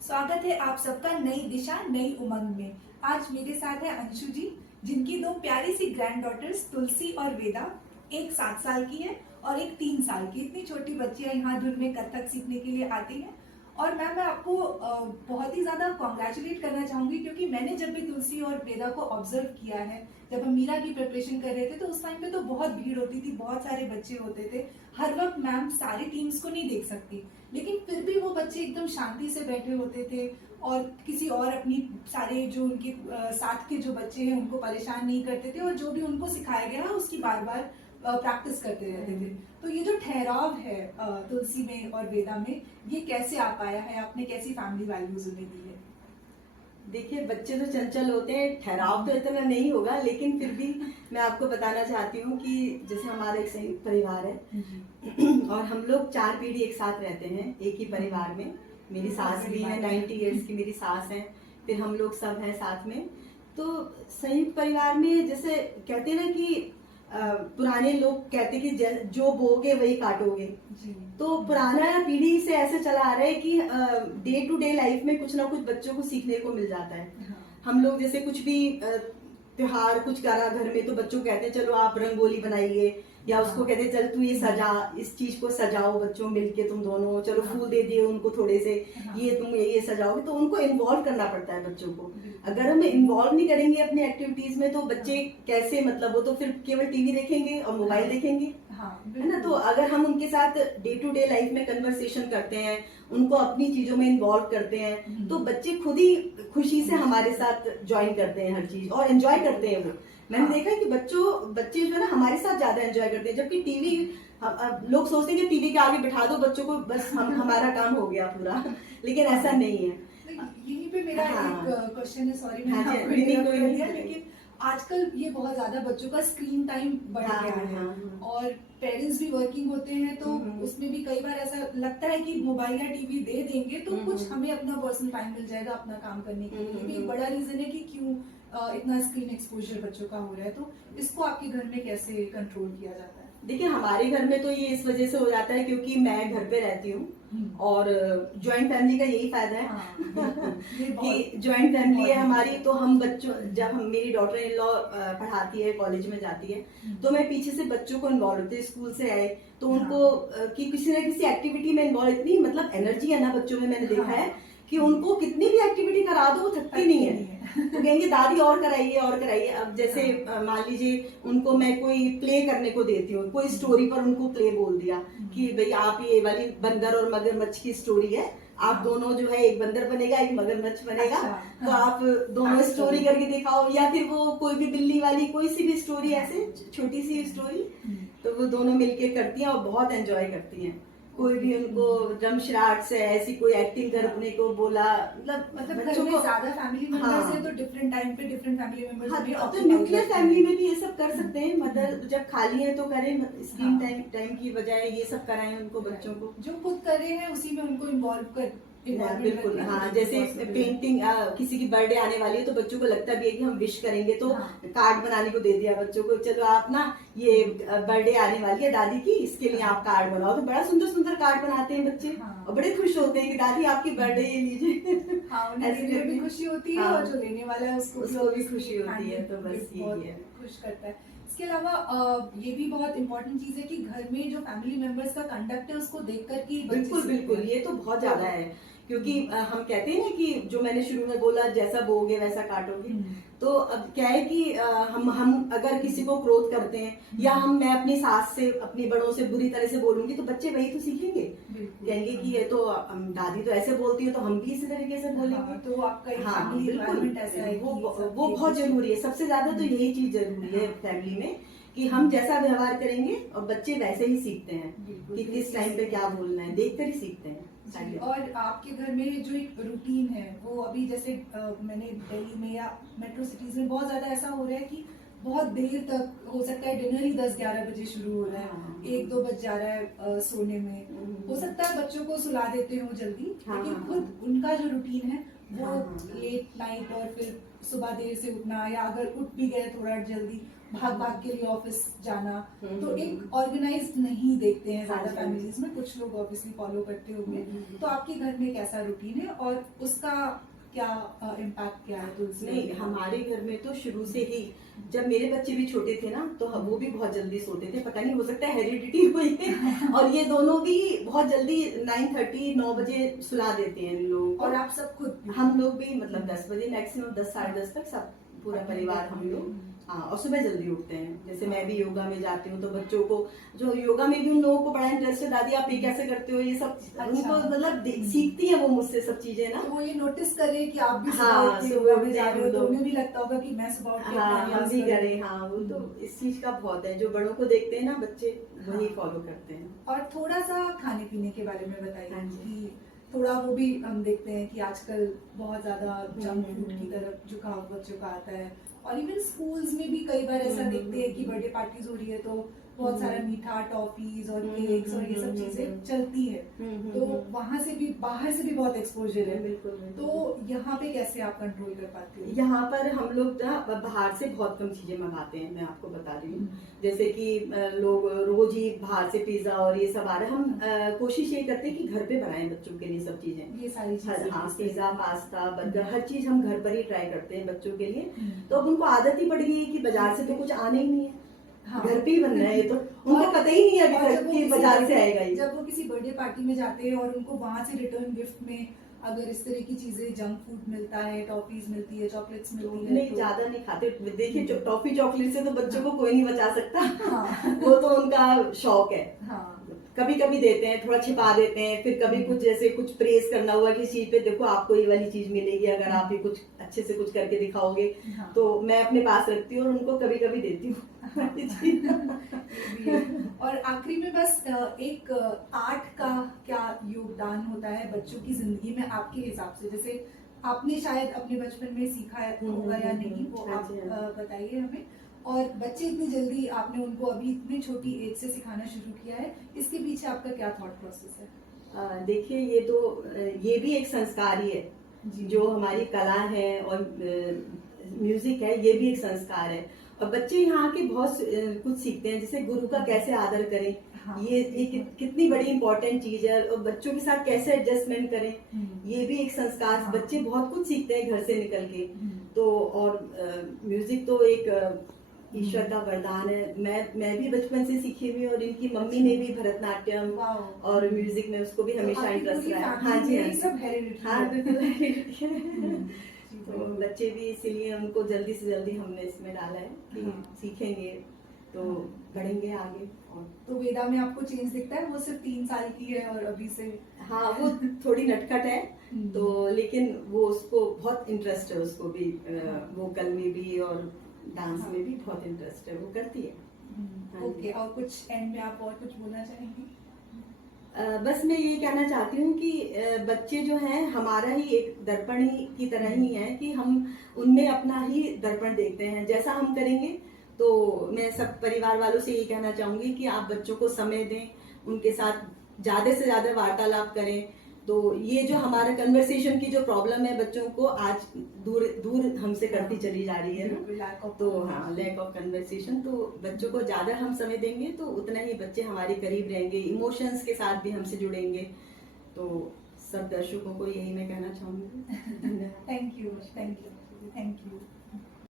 स्वागत है आप सबका नई दिशा नई उमंग में। आज मेरे साथ है अंशु जी, जिनकी दो प्यारी सी ग्रैंड डॉटर्स तुलसी और वेदा, एक 7 साल की है और एक 3 साल की। इतनी छोटी बच्चियां यहाँ धुन में कथक सीखने के लिए आती हैं। और मैं आपको बहुत ही ज्यादा कॉन्ग्रेचुलेट करना चाहूंगी, क्योंकि मैंने जब भी तुलसी और वेदा को ऑब्जर्व किया है, जब हम मीरा की प्रिपरेशन कर रहे थे तो उस टाइम पे तो बहुत भीड़ होती थी, बहुत सारे बच्चे होते थे। हर वक्त मैम सारी टीम्स को नहीं देख सकती, लेकिन फिर भी वो बच्चे एकदम शांति से बैठे होते थे और किसी और अपनी सारे जो उनके साथ के जो बच्चे हैं उनको परेशान नहीं करते थे, और जो भी उनको सिखाया गया है उसकी बार बार प्रैक्टिस करते रहते थे। तो ये जो ठहराव है तुलसी में और वेदा में, ये कैसे आ पाया है? आपने कैसी फैमिली वैल्यूज उन्हें दी है? देखिए, बच्चे तो चंचल होते हैं, ठहराव तो इतना नहीं होगा, लेकिन फिर भी मैं आपको बताना चाहती हूँ कि जैसे हमारा एक संयुक्त परिवार है और हम लोग 4 पीढ़ी एक साथ रहते हैं एक ही परिवार में। मेरी सास भी है, 90 इयर्स की मेरी सास है, फिर हम लोग सब हैं साथ में। तो संयुक्त परिवार में जैसे कहते हैं ना कि पुराने लोग कहते कि जो बोगे वही काटोगे। तो पुराना पीढ़ी से ऐसे चला आ रहा है कि डे टू डे लाइफ में कुछ ना कुछ बच्चों को सीखने को मिल जाता है। हम लोग जैसे कुछ भी त्योहार कुछ करा घर में तो बच्चों को कहते हैं चलो आप रंगोली बनाइए, या उसको कहते हैं चल तू ये सजा, इस चीज को सजाओ बच्चों मिलके तुम दोनों, चलो फूल दे दिए उनको थोड़े से, ये तुम ये सजाओगे। तो उनको इन्वॉल्व करना पड़ता है बच्चों को। अगर हम इन्वॉल्व नहीं करेंगे अपनी एक्टिविटीज में तो बच्चे कैसे, मतलब वो तो फिर केवल टीवी देखेंगे और मोबाइल देखेंगे, है ना। तो अगर हम उनके साथ डे टू डे लाइफ में कन्वर्सेशन करते हैं, उनको अपनी चीजों में इन्वॉल्व करते हैं, तो बच्चे खुद ही खुशी से हमारे साथ ज्वाइन करते हैं हर चीज और एंजॉय करते हैं। वो मैंने देखा है कि बच्चे जो है ना हमारे साथ ज्यादा एंजॉय करते हैं, जबकि टीवी लोग सोचते हैं कि टीवी के आगे बिठा दो बच्चों को, बस हमारा काम हो गया पूरा, लेकिन ऐसा नहीं है। यहीं पे मेरा एक क्वेश्चन है, सॉरी मैंने हाँ, आपको इंटरप्ट कर दिया, लेकिन आजकल ये बहुत ज्यादा बच्चों का स्क्रीन टाइम बढ़ गया है और पेरेंट्स भी वर्किंग होते हैं, तो उसमें भी कई बार ऐसा लगता है कि मोबाइल या टीवी दे देंगे तो कुछ हमें अपना पर्सनल टाइम मिल जाएगा अपना काम करने के लिए। ये भी एक बड़ा रीजन है कि क्यों इतना स्क्रीन एक्सपोजर बच्चों का हो रहा है। तो इसको आपके घर में कैसे कंट्रोल किया जाता है? देखिए, हमारे घर में तो ये इस वजह से हो जाता है क्योंकि मैं घर पे रहती हूँ और ज्वाइंट फैमिली का यही फायदा है कि ज्वाइंट फैमिली है हमारी। तो हम बच्चों, जब हम मेरी डॉटर इन लॉ पढ़ाती है, कॉलेज में जाती है, तो मैं पीछे से बच्चों को इन्वॉल्व होती है। स्कूल से आए तो उनको कि किसी न किसी एक्टिविटी में इन्वॉल्व, इतनी मतलब एनर्जी है ना बच्चों में, मैंने देखा है कि उनको कितनी भी एक्टिविटी करा दो वो थकती नहीं है। तो कहेंगे दादी और कराइए और कराइए। अब जैसे मान लीजिए उनको मैं कोई प्ले करने को देती हूँ, कोई स्टोरी पर उनको प्ले बोल दिया कि भाई आप ये वाली बंदर और मगरमच्छ की स्टोरी है, आप दोनों जो है एक बंदर बनेगा एक मगरमच्छ बनेगा, तो आप दोनों स्टोरी करके दिखाओ। या फिर वो कोई भी बिल्ली वाली कोई सी भी स्टोरी, ऐसे छोटी सी स्टोरी, तो वो दोनों मिलके करती हैं और बहुत एंजॉय करती हैं। कोई भी उनको रमशराट से ऐसी कोई एक्टिंग करने को बोला, मतलब बच्चों को ज्यादा फैमिली मेंबर्स है तो डिफरेंट टाइम पे डिफरेंट फैमिली मेंबर्स भी। तो न्यूक्लियर फैमिली में भी ये सब कर सकते हैं, मदर जब खाली है तो करें, स्क्रीन टाइम की बजाय ये सब कराएं उनको, बच्चों को जो खुद कर रहे हैं उसी में उनको इन्वॉल्व कर। बिल्कुल, हाँ। जैसे पेंटिंग, किसी की बर्थडे आने वाली है तो बच्चों को लगता भी है कि हम विश करेंगे, तो कार्ड बनाने को दे दिया बच्चों को, चलो आप ना ये बर्थडे आने वाली है दादी की, इसके लिए आप कार्ड बनाओ। तो बड़ा सुंदर सुंदर कार्ड बनाते हैं बच्चे और बड़े खुश होते हैं कि दादी आपकी बर्थडे ये लीजिए। ऐसे भी खुशी होती है और जो लेने वाला है उसको भी खुशी होती है। तो बस यही है, खुश करता है। इसके अलावा ये भी बहुत इंपॉर्टेंट चीज है कि घर में जो फैमिली मेंबर्स का कंडक्ट है उसको देखकर कि बिल्कुल ये तो बहुत ज्यादा है, क्योंकि हम कहते हैं ना कि जो मैंने शुरू में बोला, जैसा बोओगे वैसा काटोगे। तो अब क्या है कि हम अगर किसी को क्रोध करते हैं या मैं अपनी सास से, अपनी बड़ों से बुरी तरह से बोलूंगी तो बच्चे वही तो सीखेंगे, कहेंगे कि ये तो दादी तो ऐसे बोलती है तो हम भी इसी तरीके से बोलेंगे। तो आपका बिल्कुल ऐसा है, वो बहुत जरूरी है। सबसे ज्यादा तो यही चीज जरूरी है फैमिली में कि हम जैसा व्यवहार करेंगे और बच्चे वैसे ही सीखते हैं कि किस टाइम पे क्या बोलना है, देखकर ही सीखते हैं। और आपके घर में जो एक रूटीन है वो अभी जैसे मैंने दिल्ली में या मेट्रो सिटीज में बहुत ज्यादा ऐसा हो रहा है कि बहुत देर तक हो सकता है, डिनर ही 10-11 बजे शुरू हो रहा है, 1-2 बज जा रहा है सोने में। हो सकता है बच्चों को सुला देते हो जल्दी, लेकिन खुद उनका जो रूटीन है वो लेट नाइट और फिर सुबह देर से उठना, या अगर उठ भी गए थोड़ा जल्दी भाग भाग के लिए ऑफिस जाना, तो हम्म। एक ऑर्गेनाइज्ड नहीं देखते हैं ज्यादा हाँ जी। फैमिलीज में, कुछ लोग ऑब्वियसली फॉलो करते होंगे। तो आपके घर में कैसा रूटीन है और उसका क्या इम्पैक्ट क्या है तुलसी और नहीं, वेदा? हमारे घर में तो शुरू से ही, जब मेरे बच्चे भी छोटे थे ना, तो वो भी बहुत जल्दी सोते थे। पता नहीं, हो सकता है हेरिडिटी हुई है। और ये दोनों भी बहुत जल्दी 9:30 9 बजे सुला देते हैं इन लोगों को। और आप सब खुद भी? हम लोग भी मतलब 10 बजे मैक्सिमम, 10 साढ़े 10 तक सब पूरा परिवार हम लोग। हाँ, और सुबह जल्दी उठते हैं। जैसे मैं भी योगा में जाती हूँ, तो बच्चों को जो योगा में भी उन लोगों को बड़ा इंटरेस्ट है, दादी आप ये कैसे करते हो, ये सब उनको मतलब सीखती है वो मुझसे सब चीजें ना। तो वो ये नोटिस करें कि आप भी सुबह हाँ, उठ के सुबह योगा में उठते जा हैं रहे हो, हम तो लोग। उन्हें भी लगता होगा कि मैं सुबह उठ के हाँ, अपना हम रियाज भी करूं। करें। हाँ, वो तो इस चीज का बहुत है, जो बड़ों को देखते हैं ना बच्चे, वही हाँ। फॉलो करते हैं। और थोड़ा सा खाने पीने के बारे में बताइए हाँ जी। कि थोड़ा वो भी हम देखते हैं कि आजकल बहुत ज्यादा जंक फूड की हम्म। तरफ झुकाव बच्चों का आता है, और इवन स्कूल्स में भी कई बार ऐसा देखते हैं कि बर्थडे पार्टीज हो रही है तो बहुत सारा मीठा, टॉफीज और केक्स और ये सब चीजें चलती है, तो वहां से भी, बाहर से भी बहुत एक्सपोजर है। बिल्कुल। तो यहाँ पे कैसे आप कंट्रोल कर पाते हो? यहाँ पर हम लोग ना बाहर से बहुत कम चीजें मंगाते हैं, मैं आपको बता रही हूँ। जैसे कि लोग रोज ही बाहर से पिज्जा और ये सब आ रहा है। हम कोशिश ये करते हैं कि घर पे बनाएं बच्चों के लिए सब चीजें। ये सारी चीजें? हाँ, पिज्जा, पास्ता, बर्गर, हर चीज हम घर पर ही ट्राई करते हैं बच्चों के लिए। हम्म। तो अब उनको आदत ही पड़ गई है कि बाजार से तो कुछ आना ही नहीं है। हाँ। घर पे ही बनना है। ये तो उनको पता ही नहीं है अभी तक कि बाजार से आएगा ही। जब वो किसी बर्थडे पार्टी में जाते हैं और उनको वहां से रिटर्न गिफ्ट में अगर इस तरह की चीजें, जंक फूड मिलता है, टॉफीज मिलती है, चॉकलेट्स मिलती है, नहीं, ज्यादा नहीं खाते। देखिए, टॉफी चॉकलेट से तो बच्चों को कोई नहीं बचा सकता। हाँ। वो तो उनका शौक है। हाँ। कभी कभी देते हैं, थोड़ा छिपा देते हैं। फिर कभी कुछ, जैसे कुछ प्रेस करना हुआ किसी चीज पे, देखो आपको ये वाली चीज मिलेगी अगर आप ये कुछ अच्छे से कुछ करके दिखाओगे। हाँ। तो मैं अपने पास रखती हूँ और उनको कभी कभी देती हूँ। और आखिरी में बस एक आर्ट का क्या योगदान होता है बच्चों की जिंदगी में आपके हिसाब से? जैसे आपने शायद अपने बचपन में सीखा होगा या नहीं, वो आप बताइए हमें। और बच्चे इतनी जल्दी, आपने उनको अभी इतनी छोटी एज से सिखाना शुरू किया है, इसके पीछे आपका क्या थॉट प्रोसेस है? देखिए, ये तो ये भी एक संस्कार ही है। जो हमारी कला है और म्यूजिक है, ये भी एक संस्कार है। और बच्चे यहाँ के बहुत कुछ सीखते हैं, जैसे गुरु का कैसे आदर करें। हाँ। ये कितनी बड़ी इंपॉर्टेंट चीज है। और बच्चों के साथ कैसे एडजस्टमेंट करें, ये भी एक संस्कार। हाँ। बच्चे बहुत कुछ सीखते हैं घर से निकल के। तो और म्यूजिक तो एक ईश्वर का वरदान है। मैं भी बचपन से सीखी हुई, और इनकी मम्मी ने भी भरतनाट्यम और म्यूजिक में उसको भी हमेशा इंटरेस्ट रहा है। हाँ जी, हाँ, सब हेरिडिटी हाँ, बिल्कुल। तो तो बच्चे भी, इसीलिए उनको जल्दी से जल्दी हमने इसमें डाला है कि सीखेंगे तो बढ़ेंगे आगे। और तो वेदा में आपको चेंज दिखता है? वो सिर्फ 3 साल की है और अभी से, हाँ, वो थोड़ी नटखट है। तो लेकिन वो, उसको बहुत इंटरेस्ट है, उसको भी वोकल में भी और डांस में भी बहुत इंटरेस्ट है, वो करती है। ओके, और कुछ एंड में आप और कुछ बोलना चाहेंगे? बस मैं ये कहना चाहती हूँ कि बच्चे जो हैं हमारा ही एक दर्पण ही की तरह ही है, कि हम उनमें अपना ही दर्पण देखते हैं। जैसा हम करेंगे, तो मैं सब परिवार वालों से ये कहना चाहूंगी कि आप बच्चों को समय दें, उनके साथ ज्यादा से ज्यादा वार्तालाप करें। तो ये जो हमारा कन्वर्सेशन की जो प्रॉब्लम है बच्चों को आज दूर दूर हमसे करती चली जा रही है ना, तो हाँ, लैक ऑफ कन्वर्सेशन। तो बच्चों को ज्यादा हम समय देंगे तो उतना ही बच्चे हमारे करीब रहेंगे, इमोशंस के साथ भी हमसे जुड़ेंगे। तो सब दर्शकों को यही मैं कहना चाहूंगी। Thank you, thank you, thank you.